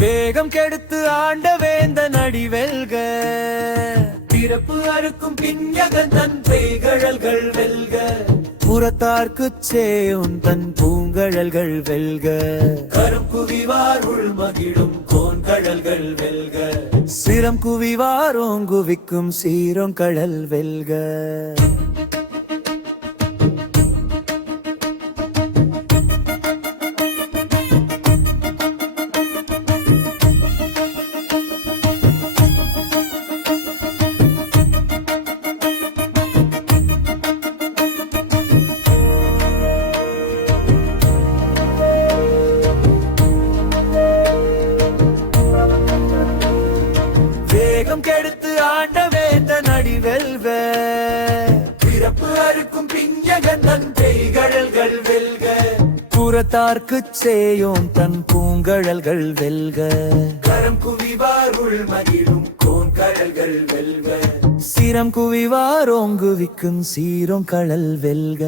வேகம் கெடுத்து ஆண்ட வேந்த நடி வெல்க, பிறப்பு அறுக்கும் பிஞ்சகன் தன் பெய்கழல்கள் வெல்க, புறத்தார்க்குச் சேயோன் தன் பூங்கழல்கள் வெல்க, கரம் குவிவார் உள் மகிழும் கோன்கழல்கள் வெல்க, சிரம் குவிவார் ஓங்குவிக்கும் சீரோங்கழல் வெல்க. வேகம் கெடுத்து ஆண்ட வேந்த நடி வெல்க, பிறப்பு அறுக்கும் பிஞ்சகன் தன் பெய்கழல்கள் வெல்க, புறத்தார்க்குச் சேயோன் தன் பூங்கழல்கள் வெல்க, கரம் குவிவார் உள் மகிழும் கோன்கழல்கள் வெல்க, சிரம் குவிவார் ஓங்குவிக்கும் சீரோங்கழல் வெல்க.